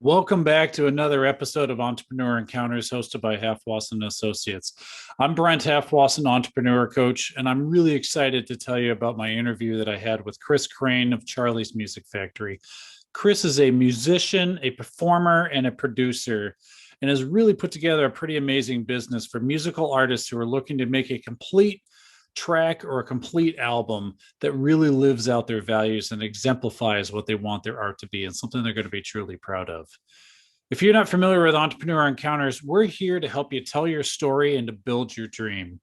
Welcome back to another episode of Entrepreneur Encounters hosted by Halfwasson Associates. I'm Brent Halfwasson, entrepreneur coach, and I'm really excited to tell you about my interview that I had with Chris Crain of Charlie's Music Factory. Chris is a musician, a performer, and a producer, and has really put together a pretty amazing business for musical artists who are looking to make a complete track or a complete album that really lives out their values and exemplifies what they want their art to be and something they're going to be truly proud of. If you're not familiar with Entrepreneur Encounters, we're here to help you tell your story and to build your dream.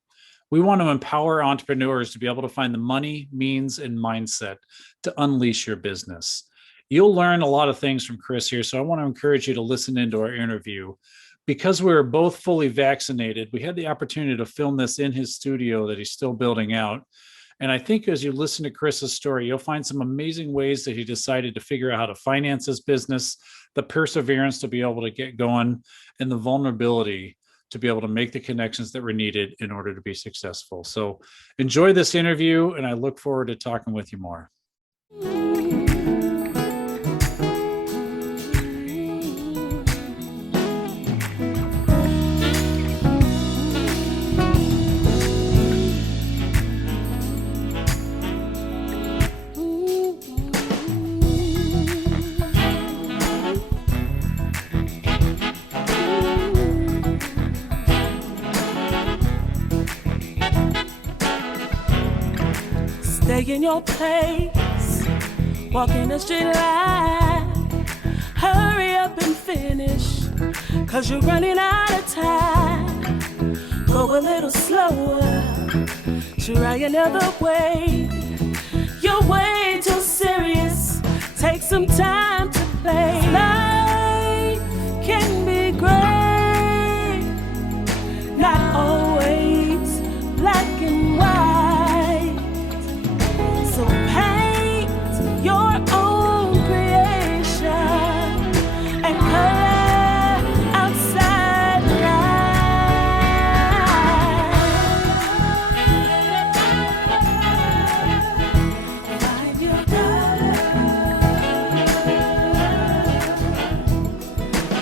We want to empower entrepreneurs to be able to find the money, means, and mindset to unleash your business. You'll learn a lot of things from Chris here, so I want to encourage you to listen into our interview. Because we were both fully vaccinated, we had the opportunity to film this in his studio that he's still building out. And I think as you listen to Chris's story, you'll find some amazing ways that he decided to figure out how to finance his business, the perseverance to be able to get going, and the vulnerability to be able to make the connections that were needed in order to be successful. So enjoy this interview, and I look forward to talking with you more. Stay in your place, walking the street line. Hurry up and finish, 'cause you're running out of time. Go a little slower, try another way. You're way too serious, take some time to play. Life can be great, not always black and white. So paint your own creation and color outside line. Find your color.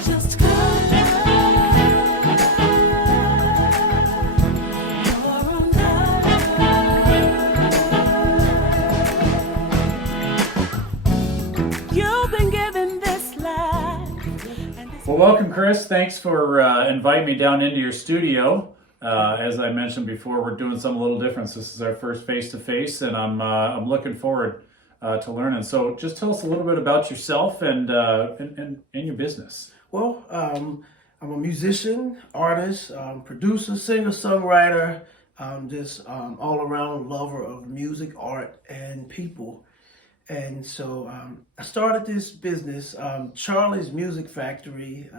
Just color your own color. You've been given this life. Well, welcome, Chris. Thanks for inviting me down into your studio. As I mentioned before, we're doing something a little different. This is our first face-to-face, and I'm looking forward to learning. So just tell us a little bit about yourself and your business. Well, I'm a musician, artist, producer, singer, songwriter, just all-around lover of music, art, and people. And so I started this business, Charlie's Music Factory.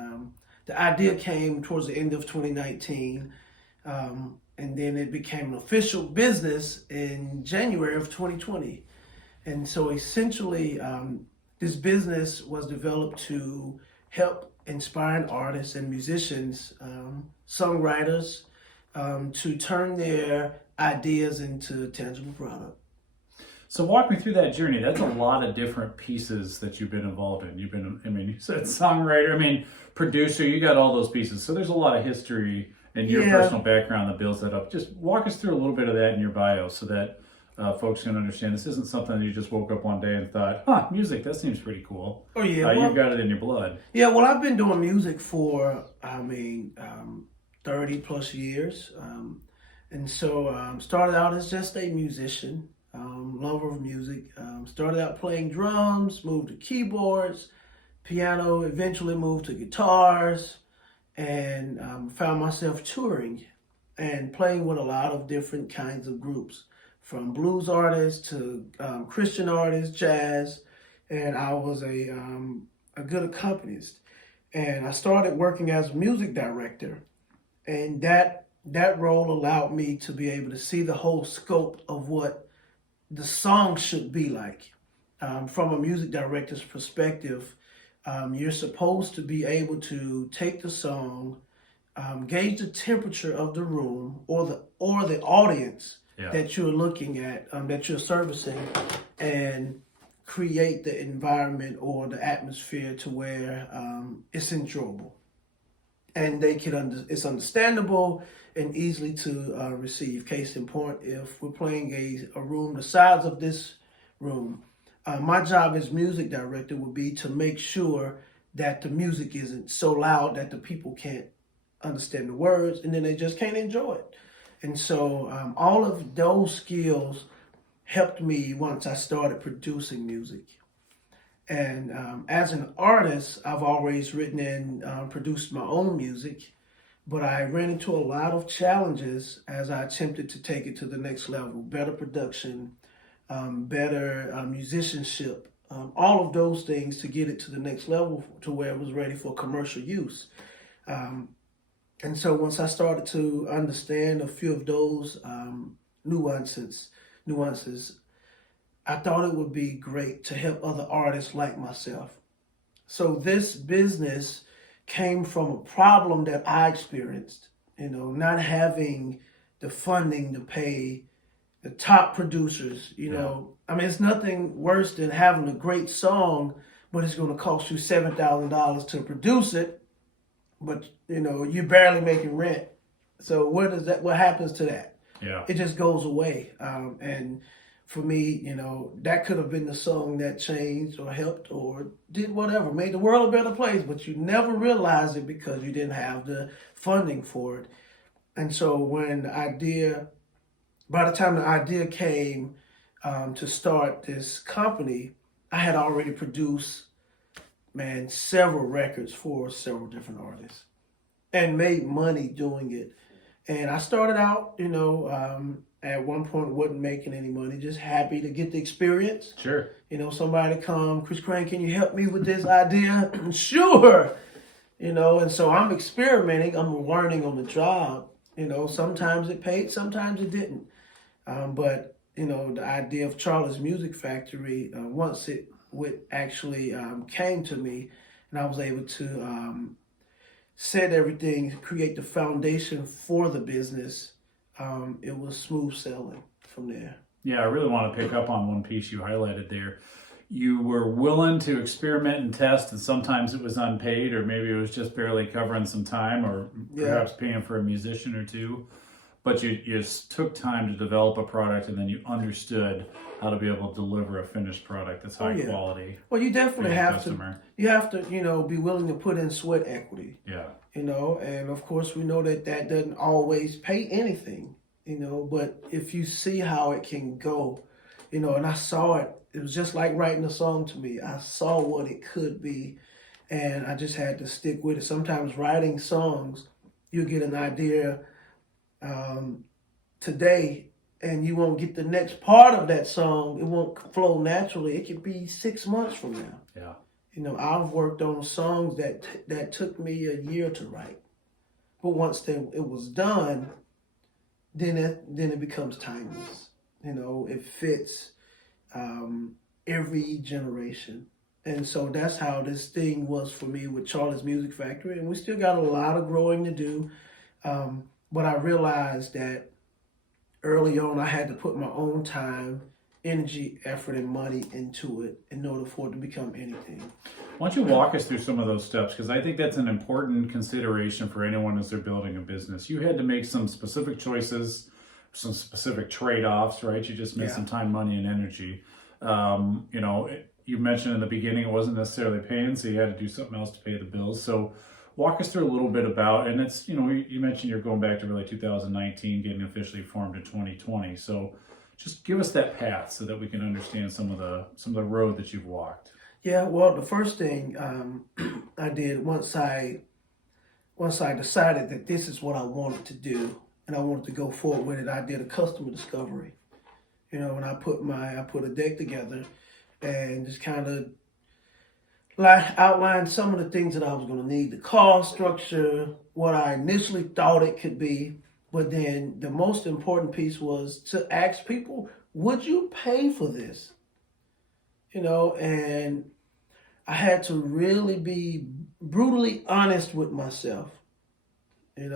The idea came towards the end of 2019, and then it became an official business in January of 2020. And so essentially, this business was developed to help inspiring artists and musicians, songwriters, to turn their ideas into tangible product. So walk me through that journey. That's a lot of different pieces that you've been involved in. You said songwriter, producer, you got all those pieces. So there's a lot of history and your personal background that builds that up. Just walk us through a little bit of that in your bio so that folks can understand this isn't something that you just woke up one day and thought, music, that seems pretty cool. Oh yeah. You've got it in your blood. Yeah, well, I've been doing music for, 30 plus years. And so started out as just a musician, lover of music. Started out playing drums, moved to keyboards, piano, eventually moved to guitars, and found myself touring and playing with a lot of different kinds of groups, from blues artists to Christian artists, jazz, and I was a good accompanist. And I started working as a music director, and that role allowed me to be able to see the whole scope of what the song should be like. From a music director's perspective, you're supposed to be able to take the song, gauge the temperature of the room or the audience that you're looking at, that you're servicing, and create the environment or the atmosphere to where it's enjoyable and they can it's understandable and easily to receive. Case in point, if we're playing a room the size of this room, my job as music director would be to make sure that the music isn't so loud that the people can't understand the words and then they just can't enjoy it. And so all of those skills helped me once I started producing music. And as an artist, I've always written and produced my own music, but I ran into a lot of challenges as I attempted to take it to the next level. Better production, better musicianship, all of those things to get it to the next level to where it was ready for commercial use. And so once I started to understand a few of those nuances, I thought it would be great to help other artists like myself. So this business came from a problem that I experienced, not having the funding to pay the top producers, I mean, it's nothing worse than having a great song, but it's going to cost you $7,000 to produce it, but, you're barely making rent. So what happens to that? Yeah. It just goes away. And for me, that could have been the song that changed or helped or did whatever, made the world a better place, but you never realized it because you didn't have the funding for it. And so by the time the idea came to start this company, I had already produced, several records for several different artists and made money doing it. And I started out, at one point wasn't making any money, just happy to get the experience. Sure. Somebody come, Chris Crain, can you help me with this idea? Sure. And so I'm experimenting, I'm learning on the job. Sometimes it paid, sometimes it didn't. But the idea of Charlie's Music Factory, once it actually came to me and I was able to set everything, create the foundation for the business, it was smooth sailing from there. Yeah, I really want to pick up on one piece you highlighted there. You were willing to experiment and test, and sometimes it was unpaid, or maybe it was just barely covering some time, or perhaps paying for a musician or two. But you just took time to develop a product, and then you understood how to be able to deliver a finished product that's high quality. Well, you definitely have customer. You have to, be willing to put in sweat equity. Yeah. And of course we know that doesn't always pay anything, but if you see how it can go, and I saw it, it was just like writing a song to me. I saw what it could be and I just had to stick with it. Sometimes writing songs, you get an idea today and you won't get the next part of that song. It won't flow naturally. It could be 6 months from now. Yeah. I've worked on songs that took me a year to write, but once it was done, then it becomes timeless. It fits every generation, and so that's how this thing was for me with Charlie's Music Factory. And we still got a lot of growing to do, but I realized that early on I had to put my own time, energy, effort, and money into it in order for it to become anything. Why don't you walk us through some of those steps? Because I think that's an important consideration for anyone as they're building a business. You had to make some specific choices, some specific trade-offs, right? You just made some time, money, and energy. You mentioned in the beginning it wasn't necessarily paying, so you had to do something else to pay the bills. So walk us through a little bit about, and it's, you mentioned you're going back to really 2019, getting officially formed in 2020. So just give us that path so that we can understand some of the road that you've walked. Yeah, well, the first thing I did once I decided that this is what I wanted to do and I wanted to go forward with it, I did a customer discovery. And I put a deck together and just kind of outlined some of the things that I was going to need, the cost structure, what I initially thought it could be. But then the most important piece was to ask people, would you pay for this? And I had to really be brutally honest with myself, in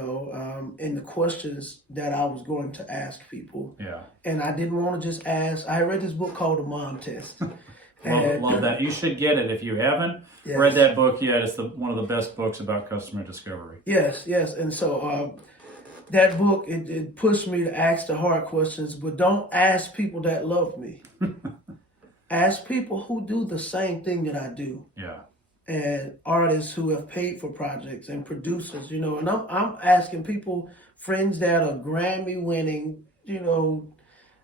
the questions that I was going to ask people. Yeah. And I didn't want to just ask. I read this book called The Mom Test. Love that. You should get it if you haven't Yes. read that book yet. It's one of the best books about customer discovery. Yes, yes. And so that book, it pushed me to ask the hard questions, but don't ask people that love me. Ask people who do the same thing that I do. Yeah. And artists who have paid for projects and producers, you know, and I'm asking people, friends that are Grammy winning, you know,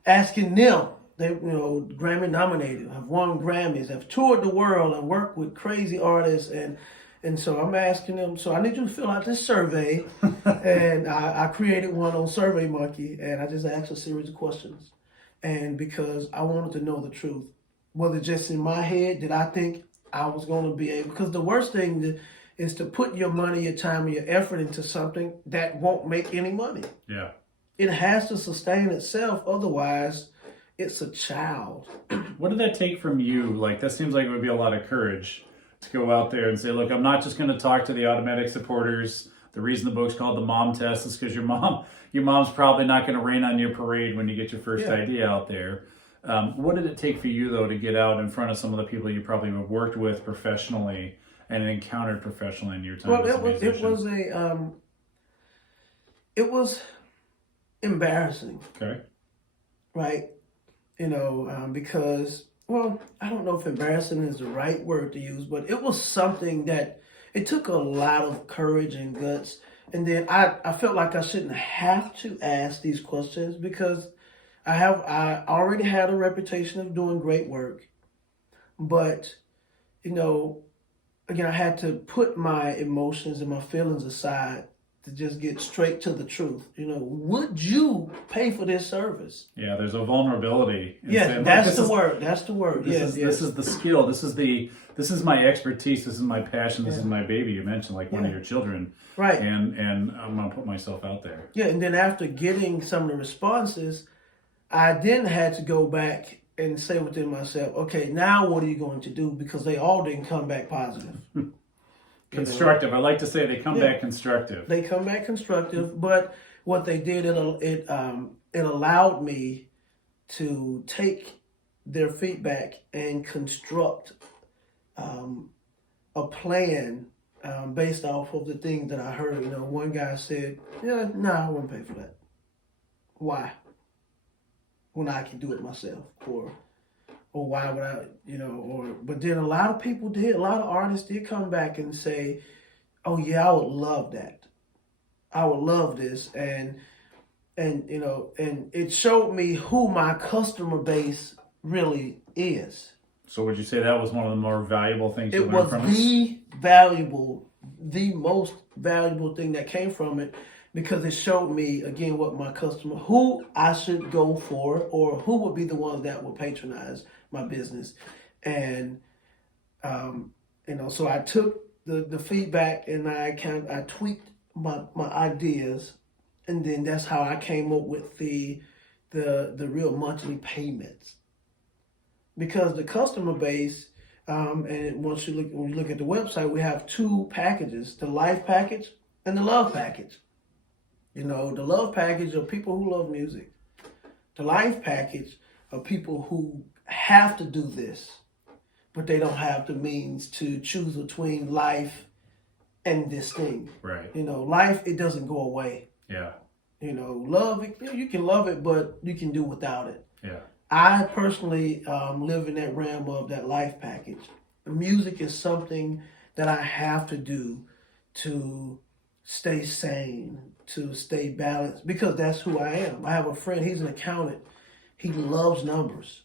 asking them. They, you know, Grammy nominated, have won Grammys, have toured the world and worked with crazy artists, and so I'm asking them. So I need you to fill out this survey, and I created one on SurveyMonkey, and I just asked a series of questions, and because I wanted to know the truth, whether just in my head did I think I was going to be able, because the worst thing is to put your money, your time, and your effort into something that won't make any money. Yeah. It has to sustain itself, otherwise it's a child. What did that take from you? Like, that seems like it would be a lot of courage to go out there and say, look, I'm not just going to talk to the automatic supporters. The reason the book's called The Mom Test is because your mom's probably not going to rain on your parade when you get your first idea out there. What did it take for you, though, to get out in front of some of the people you probably have worked with professionally and encountered professionally in your time as a musician? It was embarrassing. Okay. Right? You know, because, well, I don't know if embarrassing is the right word to use, but it was something that it took a lot of courage and guts. And then I felt like I shouldn't have to ask these questions because I already had a reputation of doing great work. But, you know, again, I had to put my emotions and my feelings aside to just get straight to the truth. You know, would you pay for this service? Yeah, there's a vulnerability. Yes, that's the word. That's the word. This is the skill. This is my expertise. This is my passion. This is my baby. You mentioned like one of your children, right? And I'm gonna put myself out there. Yeah, and then after getting some of the responses, I then had to go back and say within myself, okay, now what are you going to do? Because they all didn't come back positive. Constructive. I like to say they come back constructive. They come back constructive, but what they did, it allowed me to take their feedback and construct a plan based off of the things that I heard. You know, one guy said, "Yeah, no, I won't pay for that. Why? When I can do it myself, or why would I, you know, but then a lot of people did, a lot of artists did come back and say, oh yeah, I would love that. I would love this. And you know, and it showed me who my customer base really is. So would you say that was one of the more valuable things you It learned was from it? the most valuable thing that came from it, because it showed me, again, what my customer, who I should go for, or who would be the ones that would patronize my business. And, you know, so I took the feedback and I tweaked my ideas. And then that's how I came up with the real monthly payments. Because the customer base, and when you look at the website, we have two packages, the life package and the love package. You know, the love package are people who love music. The life package are people who have to do this, but they don't have the means to choose between life and this thing. Right. You know, life, it doesn't go away. Yeah. You know, love, you can love it, but you can do without it. Yeah. I personally live in that realm of that life package. Music is something that I have to do to stay sane, to stay balanced, because that's who I am. I have a friend, he's an accountant. He loves numbers.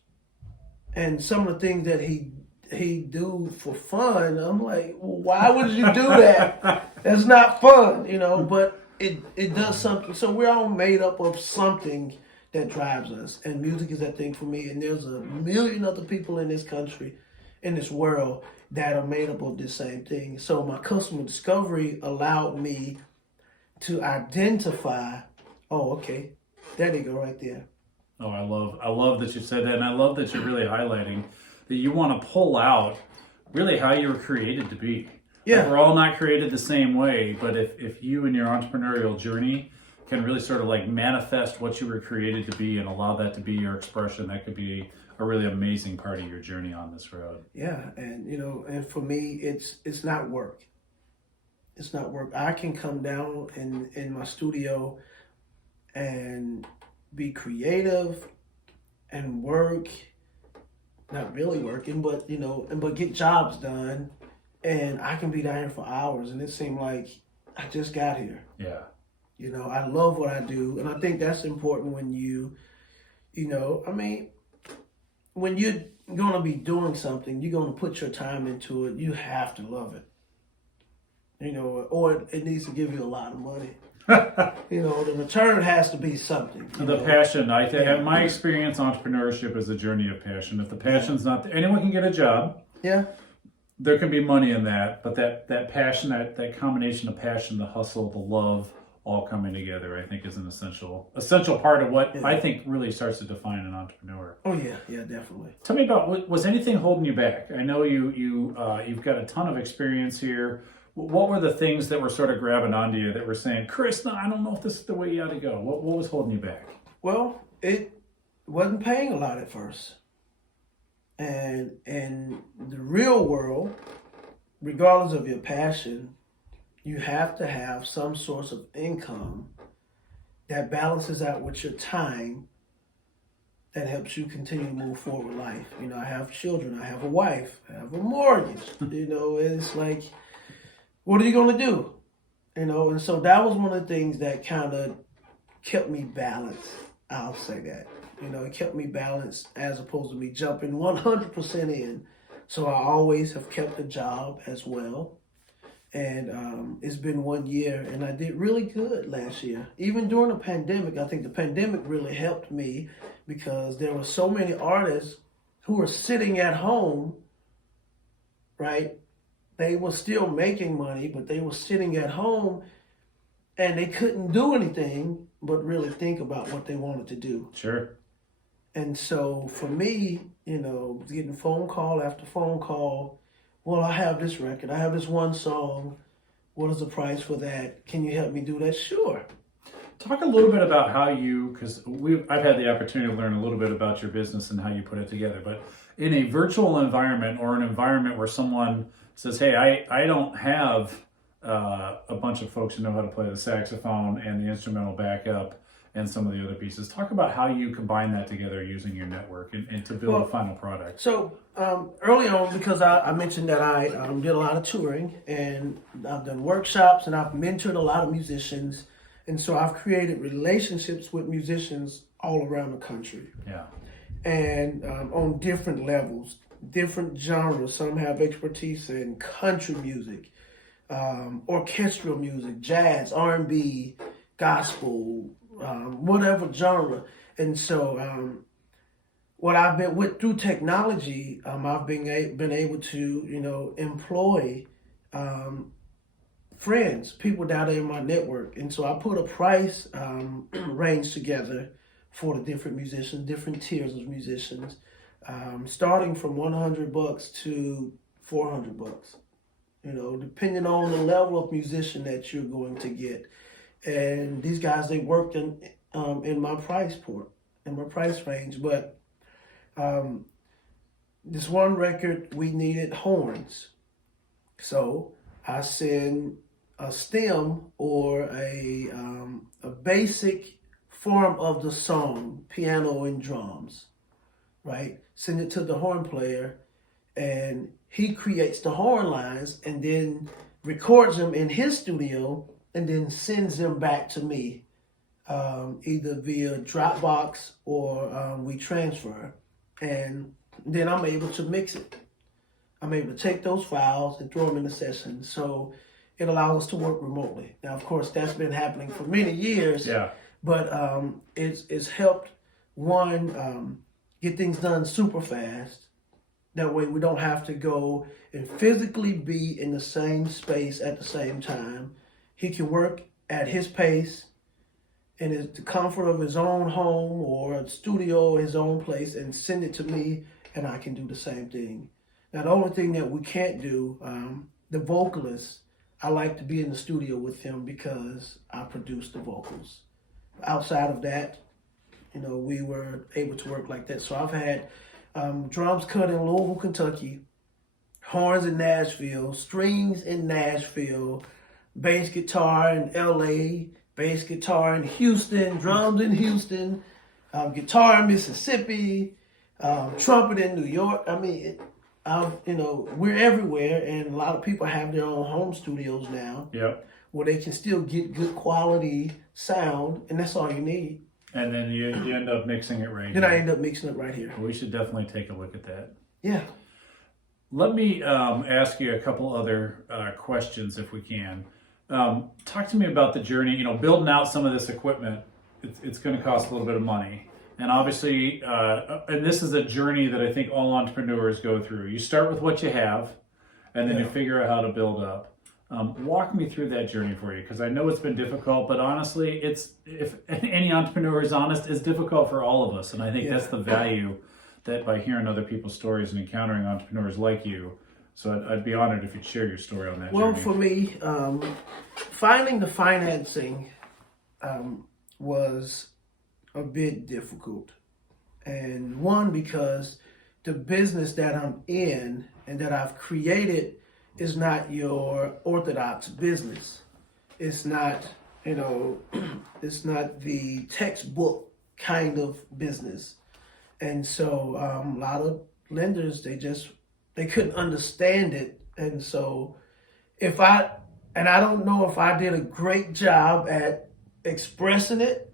And some of the things that he do for fun, I'm like, well, why would you do that? That's not fun, you know, but it does something. So we're all made up of something that drives us. And music is that thing for me. And there's a million other people in this country, in this world, that are made up of this same thing. So my customer discovery allowed me to identify, oh, okay, there they go right there. Oh, I love that you said that, and I love that you're really highlighting that you want to pull out really how you were created to be. Yeah. Like, we're all not created the same way, but if you in your entrepreneurial journey can really sort of like manifest what you were created to be and allow that to be your expression, that could be a really amazing part of your journey on this road. Yeah, and and for me, it's not work. It's not work. I can come down in my studio and be creative and work, not really working, but but get jobs done, and I can be down here for hours, and it seemed like I just got here. Yeah. I love what I do, and I think that's important when when you're gonna be doing something, you're gonna put your time into it. You have to love it. Or it needs to give you a lot of money. The return has to be something. The passion, I think, in my experience, entrepreneurship is a journey of passion. If the passion's not there, anyone can get a job. Yeah. There can be money in that, but that passion, that combination of passion, the hustle, the love, all coming together, I think, is an essential part of what I think really starts to define an entrepreneur. Oh yeah, definitely. Tell me about, was anything holding you back? I know you've got a ton of experience here. What were the things that were sort of grabbing onto you that were saying, Chris, no, I don't know if this is the way you ought to go? What was holding you back? Well, it wasn't paying a lot at first. And in the real world, regardless of your passion, you have to have some source of income that balances out with your time that helps you continue to move forward with life. I have children, I have a wife, I have a mortgage. It's like, what are you going to do? And so that was one of the things that kind of kept me balanced. I'll say that. It kept me balanced as opposed to me jumping 100% in. So I always have kept a job as well. And it's been 1 year, and I did really good last year. Even during the pandemic, I think the pandemic really helped me because there were so many artists who were sitting at home, right? They were still making money, but they were sitting at home and they couldn't do anything but really think about what they wanted to do. Sure. And so for me, getting phone call after phone call, well, I have this record, I have this one song. What is the price for that? Can you help me do that? Sure. Talk a little bit about how because I've had the opportunity to learn a little bit about your business and how you put it together. But in a virtual environment or an environment where someone says, hey, I don't have a bunch of folks who know how to play the saxophone and the instrumental backup and some of the other pieces. Talk about how you combine that together using your network and to build a final product. So early on, because I mentioned that I did a lot of touring and I've done workshops and I've mentored a lot of musicians. And so I've created relationships with musicians all around the country. Yeah. And on different levels, different genres. Some have expertise in country music, orchestral music, jazz, R&B, gospel, whatever genre. And so what I've been with through technology, I've been able to, employ friends, people down there in my network. And so I put a price range together for the different musicians, different tiers of musicians, starting from $100 to $400, depending on the level of musician that you're going to get. And these guys, they worked in my price point, in my price range. But this one record, we needed horns. So I send a stem or a basic form of the song, piano and drums, right? Send it to the horn player, and he creates the horn lines and then records them in his studio and then sends them back to me, either via Dropbox or we transfer. And then I'm able to mix it. I'm able to take those files and throw them in the session. So it allows us to work remotely. Now, of course, that's been happening for many years. Yeah. But it's helped, one, get things done super fast. That way we don't have to go and physically be in the same space at the same time. He can work at his pace in the comfort of his own home or a studio or his own place and send it to me, and I can do the same thing. Now, the only thing that we can't do, the vocalist, I like to be in the studio with him because I produce the vocals. Outside of that, we were able to work like that. So I've had drums cut in Louisville, Kentucky, horns in Nashville, strings in Nashville, bass guitar in LA, bass guitar in Houston, drums in Houston, guitar in Mississippi, trumpet in New York. I mean, we're everywhere, and a lot of people have their own home studios now. Yep. Where they can still get good quality sound, and that's all you need. And then you end up mixing it right Then here. I end up mixing it right here. We should definitely take a look at that. Yeah. Let me ask you a couple other questions if we can. Talk to me about the journey. Building out some of this equipment, it's going to cost a little bit of money. And obviously, and this is a journey that I think all entrepreneurs go through. You start with what you have, and then you figure out how to build up. Walk me through that journey for you, because I know it's been difficult, but honestly, if any entrepreneur is honest, it's difficult for all of us. And I think that's the value that by hearing other people's stories and encountering entrepreneurs like you. So I'd be honored if you'd share your story on that journey. Well, for me, finding the financing was a bit difficult. And one, because the business that I'm in and that I've created is not your orthodox business. It's not, it's not the textbook kind of business. And so a lot of lenders, they couldn't understand it. And so I don't know if I did a great job at expressing it.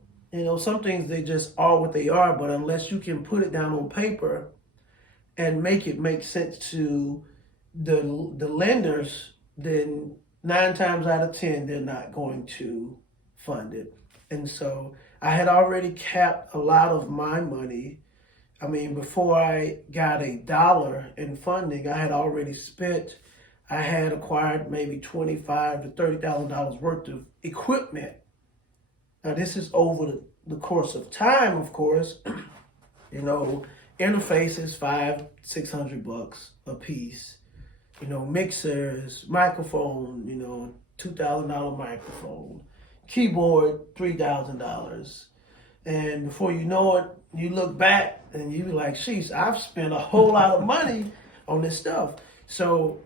Some things, they just are what they are, but unless you can put it down on paper and make it make sense to the lenders, then 9 times out of 10, they're not going to fund it. And so I had already capped a lot of my money. I mean, before I got $1 in funding, I had acquired maybe $25,000 to $30,000 worth of equipment. Now, this is over the course of time, of course. Interfaces, $500-600 a piece. Mixers, microphone, $2,000 microphone, keyboard, $3,000. And before you know it, you look back and you be like, sheesh, I've spent a whole lot of money on this stuff. So,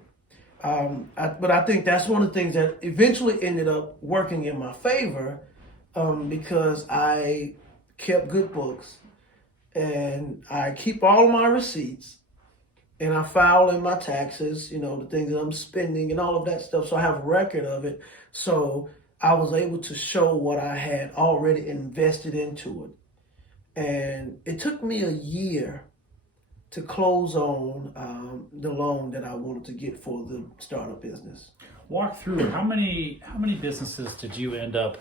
but I think that's one of the things that eventually ended up working in my favor, because I kept good books and I keep all of my receipts. And I file in my taxes, the things that I'm spending and all of that stuff. So I have a record of it. So I was able to show what I had already invested into it. And it took me a year to close on the loan that I wanted to get for the startup business. Walk through, how many businesses did you end up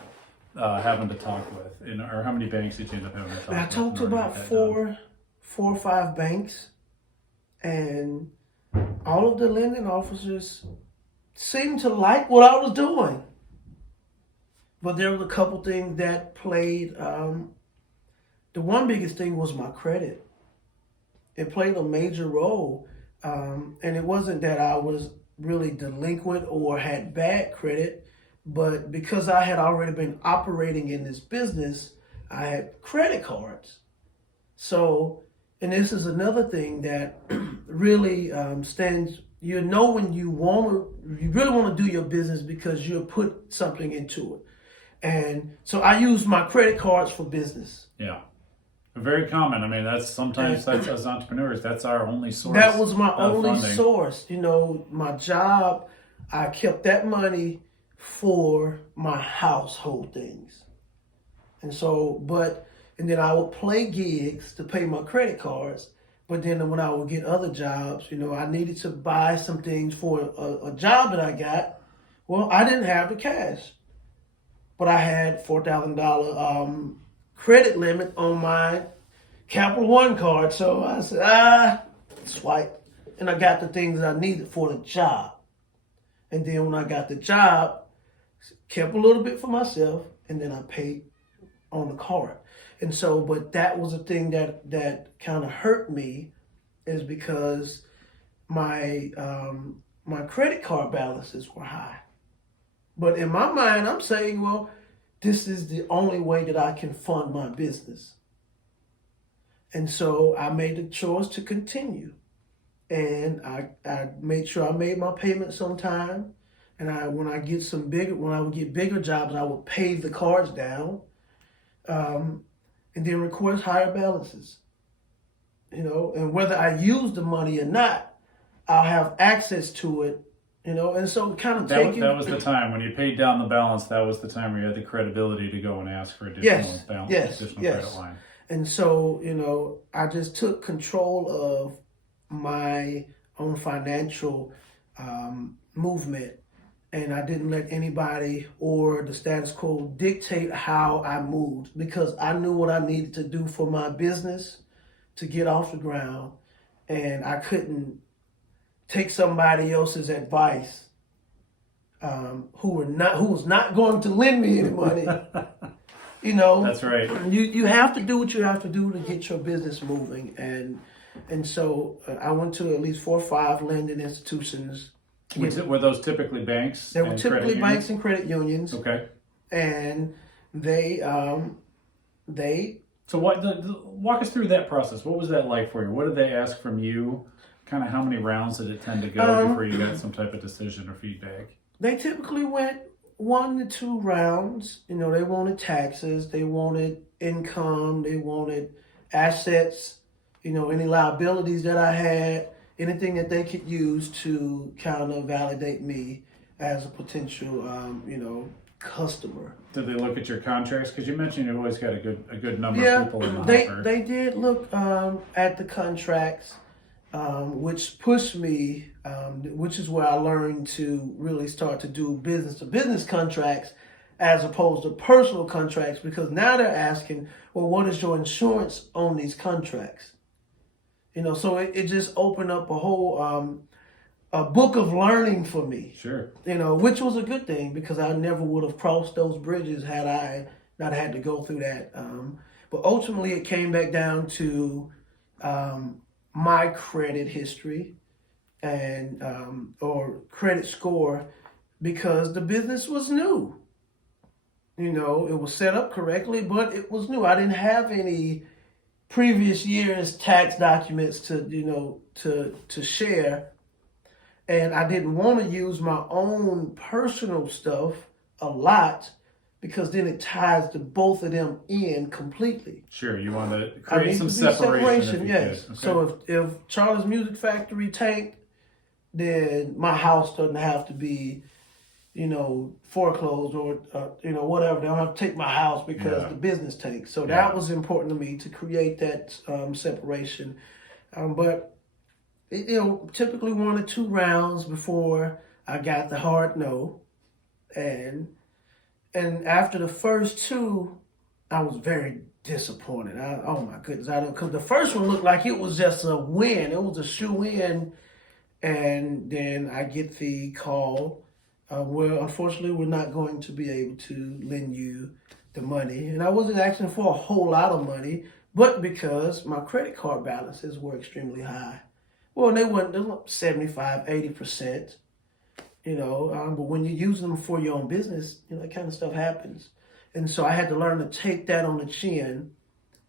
having to talk with? Or how many banks did you end up having to talk with? I talked to about four or five banks. And all of the lending officers seemed to like what I was doing. But there was a couple things that played. The one biggest thing was my credit. It played a major role. And it wasn't that I was really delinquent or had bad credit, but because I had already been operating in this business, I had credit cards. So, and this is another thing that really stands, when you really want to do your business because you'll put something into it. And so I use my credit cards for business. Yeah. Very common. I mean, that's as entrepreneurs, that's our only source. That was my only funding. source. My job, I kept that money for my household things. And so, and then I would play gigs to pay my credit cards. But then when I would get other jobs, I needed to buy some things for a job that I got. Well, I didn't have the cash. But I had $4,000 credit limit on my Capital One card. So I said, swipe. And I got the things that I needed for the job. And then when I got the job, kept a little bit for myself, and then I paid on the card. And so, but that was a thing that kind of hurt me, is because my credit card balances were high. But in my mind, I'm saying, well, this is the only way that I can fund my business. And so I made the choice to continue. And I made sure I made my payments on time. And when I would get bigger jobs, I would pay the cards down, and then request higher balances. And whether I use the money or not, I'll have access to it. And so kind of that was the time when you paid down the balance. That was the time where you had the credibility to go and ask for additional credit line. And so, I just took control of my own financial movement, and I didn't let anybody or the status quo dictate how I moved, because I knew what I needed to do for my business to get off the ground, and I couldn't take somebody else's advice who was not going to lend me any money. That's right. You have to do what you have to do to get your business moving, and so I went to at least 4 or 5 lending institutions. Were those typically banks? They were typically banks and credit unions. Okay. And they. So walk us through that process. What was that like for you? What did they ask from you? Kind of how many rounds did it tend to go before you got some type of decision or feedback? They typically went 1 to 2 rounds. They wanted taxes, they wanted income, they wanted assets, any liabilities that I had, anything that they could use to kind of validate me as a potential, customer. Did they look at your contracts? Because you mentioned you always got a good number of people in the hopper. They did look at the contracts, which pushed me, which is where I learned to really start to do business-to-business contracts as opposed to personal contracts, because now they're asking, well, what is your insurance on these contracts? So it just opened up a whole a book of learning for me. Sure. Which was a good thing, because I never would have crossed those bridges had I not had to go through that. But ultimately, it came back down to my credit history and or credit score, because the business was new. It was set up correctly, but it was new. I didn't have any previous year's tax documents to share. And I didn't want to use my own personal stuff a lot, because then it ties to both of them in completely. Sure, you want to create some separation. Yes. Okay. So if Charlie's Music Factory tanked, then my house doesn't have to be, foreclosed or whatever. They don't have to take my house because the business tanked. So that was important to me, to create that separation. But typically 1 or 2 rounds before I got the hard no, and after the first 2, I was very disappointed. Oh my goodness, because the first one looked like it was just a win. It was a shoe-in, and then I get the call, well, unfortunately, we're not going to be able to lend you the money. And I wasn't asking for a whole lot of money, but because my credit card balances were extremely high. Well, they weren't 75, 80%, but when you use them for your own business, that kind of stuff happens. And so I had to learn to take that on the chin,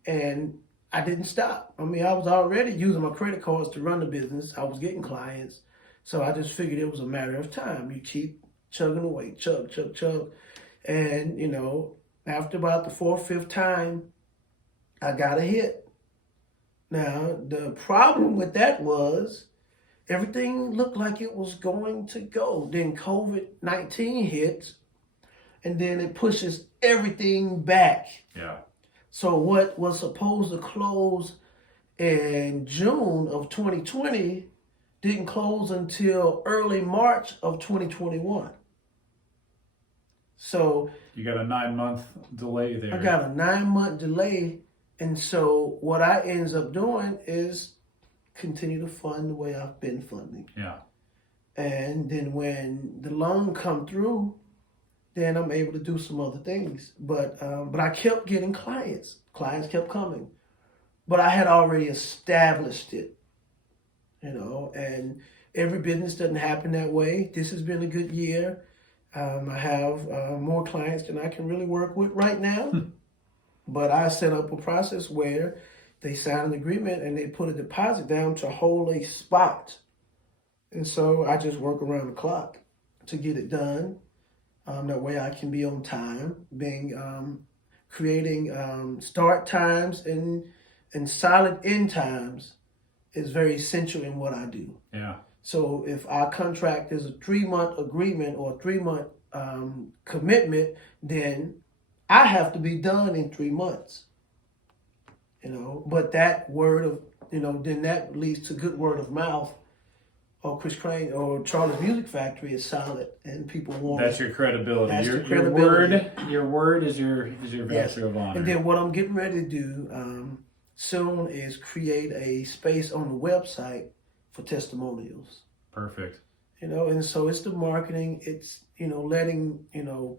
and I didn't stop. I was already using my credit cards to run the business. I was getting clients. So I just figured it was a matter of time. You keep chugging away, chug. And, after about the 4th or 5th time, I got a hit. Now, the problem with that was everything looked like it was going to go. Then COVID-19 hits, and then it pushes everything back. Yeah. So what was supposed to close in June of 2020 didn't close until early March of 2021. So you got a 9-month delay there. I got a 9-month delay. And so what I ends up doing is continue to fund the way I've been funding. Yeah. And then when the loan come through, then I'm able to do some other things. But I kept getting clients. Clients kept coming. But I had already established it, and every business doesn't happen that way. This has been a good year. I have more clients than I can really work with right now. But I set up a process where, they sign an agreement and they put a deposit down to hold a spot. And so I just work around the clock to get it done. That way I can be on time, creating start times and solid end times is very essential in what I do. Yeah. So if our contract is a 3-month agreement or a 3-month commitment, then I have to be done in 3 months. But that word of, then that leads to good word of mouth. Or Chris Crain or Charlie's Music Factory is solid, and people want. That's your credibility. That's your, the credibility. Your word is your value of honor. And then what I'm getting ready to do soon is create a space on the website for testimonials. Perfect. And so it's the marketing. It's letting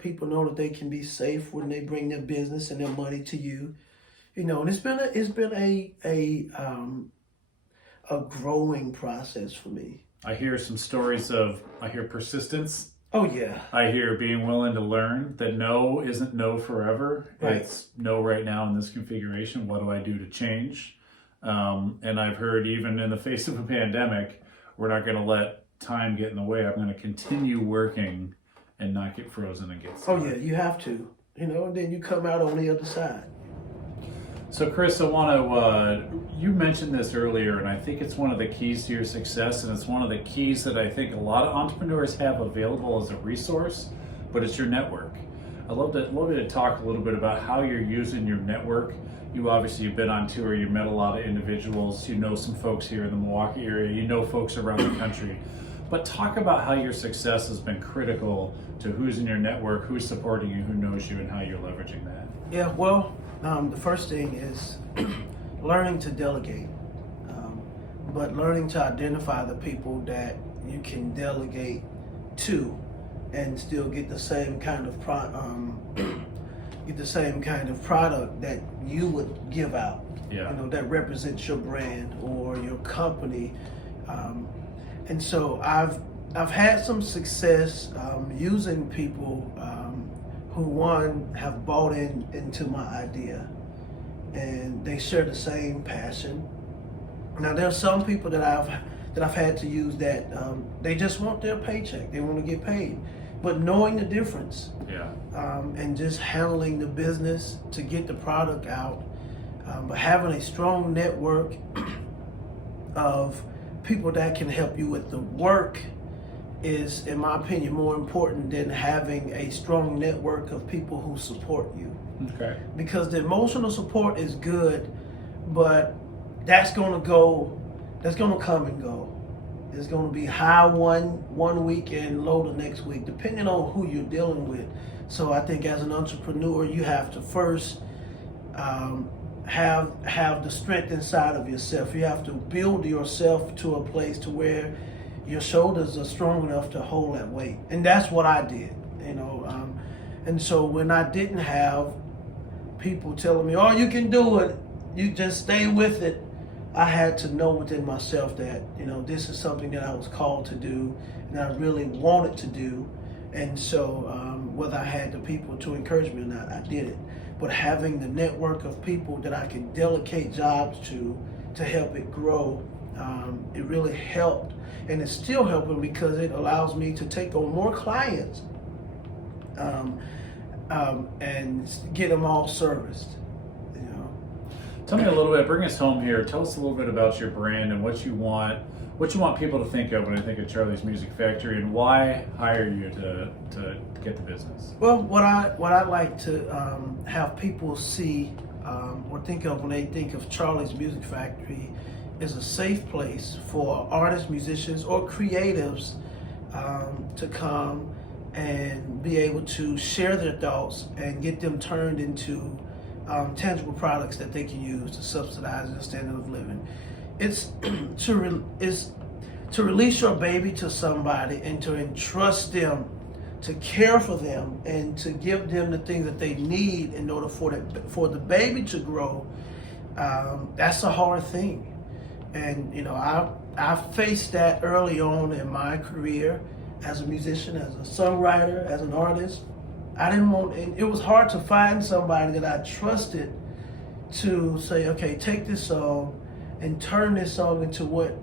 people know that they can be safe when they bring their business and their money to you. And it's been a growing process for me. I hear some stories I hear persistence. Oh yeah. I hear being willing to learn that no isn't no forever. Right. It's no right now in this configuration. What do I do to change? And I've heard even in the face of a pandemic, we're not going to let time get in the way. I'm going to continue working and not get frozen and get stuck. Oh yeah, you have to. And then you come out on the other side. So Chris, I want to, you mentioned this earlier, and I think it's one of the keys to your success, and it's one of the keys that I think a lot of entrepreneurs have available as a resource, but it's your network. I'd love you to talk a little bit about how you're using your network. You've been on tour, you met a lot of individuals, you know some folks here in the Milwaukee area, you know folks around the country, but talk about how your success has been critical to who's in your network, who's supporting you, who knows you, and how you're leveraging that. Yeah, well, the first thing is learning to delegate, but learning to identify the people that you can delegate to, and still get the same kind of product that you would give out. Yeah. That represents your brand or your company, and so I've had some success using people. Who have bought into my idea, and they share the same passion. Now there are some people that I've had to use that they just want their paycheck, they want to get paid, but knowing the difference, and just handling the business to get the product out, but having a strong network of people that can help you with the work is, in my opinion, more important than having a strong network of people who support you. Okay. Because the emotional support is good, but that's gonna come and go. It's gonna be high one week and low the next week, depending on who you're dealing with. So I think as an entrepreneur, you have to first have the strength inside of yourself. You have to build yourself to a place to where your shoulders are strong enough to hold that weight. And that's what I did, and so when I didn't have people telling me, oh, you can do it, you just stay with it, I had to know within myself that, this is something that I was called to do and I really wanted to do. And so whether I had the people to encourage me or not, I did it. But having the network of people that I could delegate jobs to help it grow, it really helped. And it's still helping because it allows me to take on more clients and get them all serviced. Tell me a little bit, bring us home here. Tell us a little bit about your brand and what you want people to think of when they think of Charlie's Music Factory, and why hire you to get the business. Well, what I like to have people see or think of when they think of Charlie's Music Factory is a safe place for artists, musicians, or creatives to come and be able to share their thoughts and get them turned into tangible products that they can use to subsidize their standard of living. It's to release your baby to somebody and to entrust them to care for them and to give them the things that they need in order for the baby to grow. That's a hard thing. And I faced that early on in my career as a musician, as a songwriter, as an artist. And it was hard to find somebody that I trusted to say, okay, take this song and turn this song into what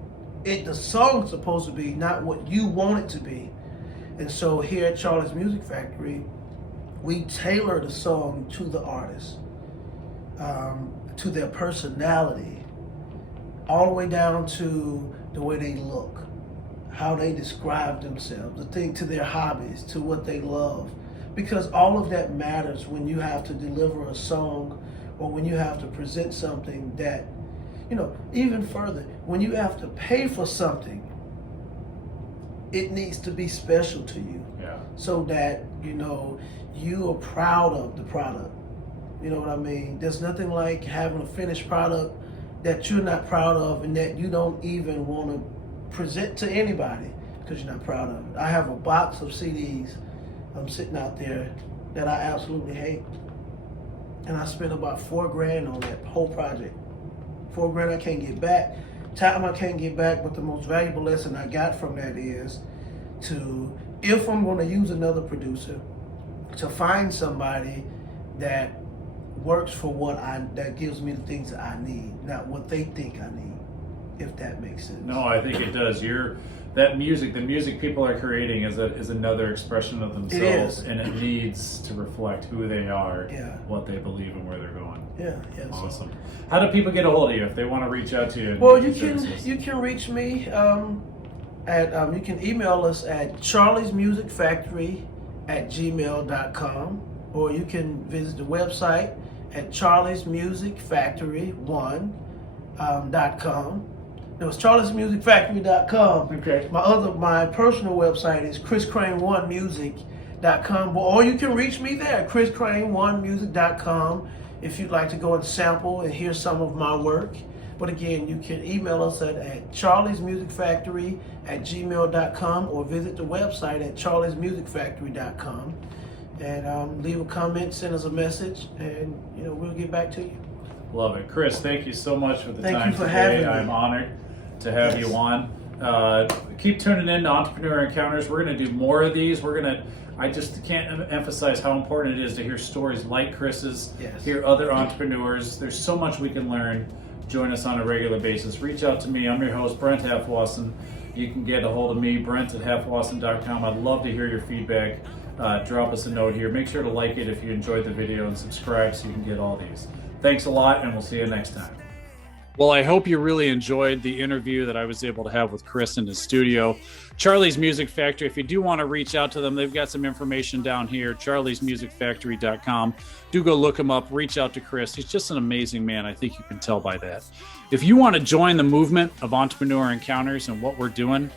the song's supposed to be, not what you want it to be. And so here at Charlie's Music Factory, we tailor the song to the artist, to their personality, all the way down to the way they look, how they describe themselves, to their hobbies, to what they love. Because all of that matters when you have to deliver a song or when you have to present something that, even further, when you have to pay for something, it needs to be special to you. Yeah. So that, you are proud of the product. You know what I mean? There's nothing like having a finished product that you're not proud of and that you don't even want to present to anybody because you're not proud of it. I have a box of CDs sitting out there that I absolutely hate. And I spent about $4,000 on that whole project. $4,000 I can't get back. Time I can't get back, but the most valuable lesson I got from that is if I'm going to use another producer, to find somebody that works for that gives me the things that I need, not what they think I need, if that makes sense. No, I think it does. The music people are creating is another expression of themselves, and it needs to reflect who they are, what they believe, and where they're going. Yeah. Awesome. How do people get a hold of you if they want to reach out to you? Well, you can reach me you can email us at charliesmusicfactory@gmail.com, or you can visit the website at charliesmusicfactory1.com. No, it's charliesmusicfactory.com. Okay. My personal website is chriscrain1music.com, or you can reach me there, chriscrain1music.com, if you'd like to go and sample and hear some of my work. But again, you can email us at charliesmusicfactory@gmail.com, or visit the website at charliesmusicfactory.com and leave a comment, send us a message, and we'll get back to you. Love it. Chris, thank you so much for the time Thank you for today. having me. I'm honored to have you on. Keep tuning in to Entrepreneur Encounters. We're going to do more of these. I just can't emphasize how important it is to hear stories like Chris's, hear other entrepreneurs. There's so much we can learn. Join us on a regular basis. Reach out to me. I'm your host, Brent Halfwasson. You can get a hold of me, brent@halfwasson.com. I'd love to hear your feedback. Drop us a note here. Make sure to like it if you enjoyed the video and subscribe so you can get all these. Thanks a lot, and we'll see you next time. Well, I hope you really enjoyed the interview that I was able to have with Chris in his studio. Charlie's Music Factory, if you do want to reach out to them, they've got some information down here, charliesmusicfactory.com. Do go look him up, reach out to Chris. He's just an amazing man. I think you can tell by that. If you want to join the movement of Entrepreneur Encounters and what we're doing,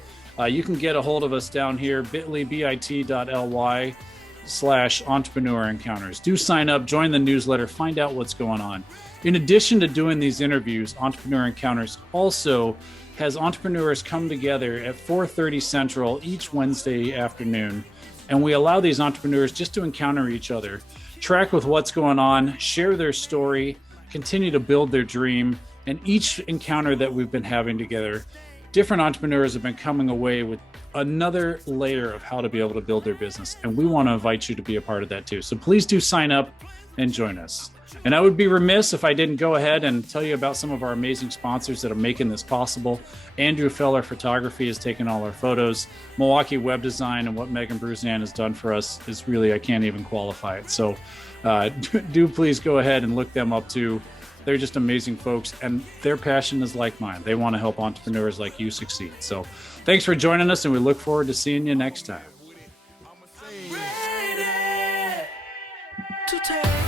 you can get a hold of us down here, bit.ly/Entrepreneur Encounters. Do sign up, join the newsletter, find out what's going on. In addition to doing these interviews, Entrepreneur Encounters also has entrepreneurs come together at 4:30 Central each Wednesday afternoon, and we allow these entrepreneurs just to encounter each other, track with what's going on, share their story, continue to build their dream. And each encounter that we've been having together, different entrepreneurs have been coming away with another layer of how to be able to build their business. And we want to invite you to be a part of that too. So please do sign up and join us. And I would be remiss if I didn't go ahead and tell you about some of our amazing sponsors that are making this possible. Andrew Feller Photography has taken all our photos. Milwaukee Web Design, and what Megan Bruzan has done for us is really, I can't even qualify it. So do please go ahead and look them up too. They're just amazing folks, and their passion is like mine. They want to help entrepreneurs like you succeed. So thanks for joining us, and we look forward to seeing you next time. Ready to take